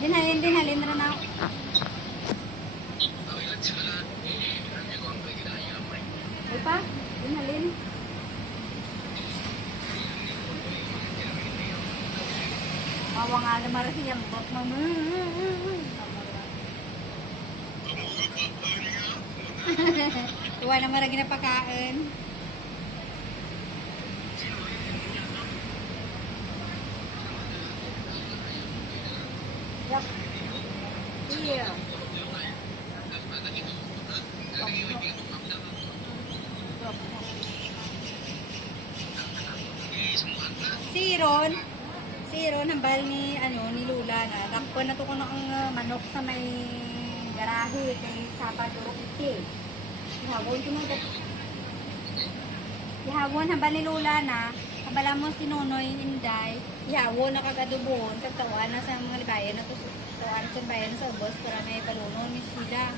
Dinhalin rin ako. Di pa? Dinhalin. Awa nga naman rin siyang bot mo. Tuwa naman rin napakain. Yup. Iya. Si Ron, hambal ni, ni Lula na. Takpo na to ko ang manok sa may garahe kay Sabado iti. Ihawon ko mo. Ihawon, hambal ni Lula na. Hambala mo si Nonoy, Inday. Ihawon na kagadubon. Tagtawan na sa mga libayan na to. Tawaan sa bayan sa ubos para may paluno ni Sheila.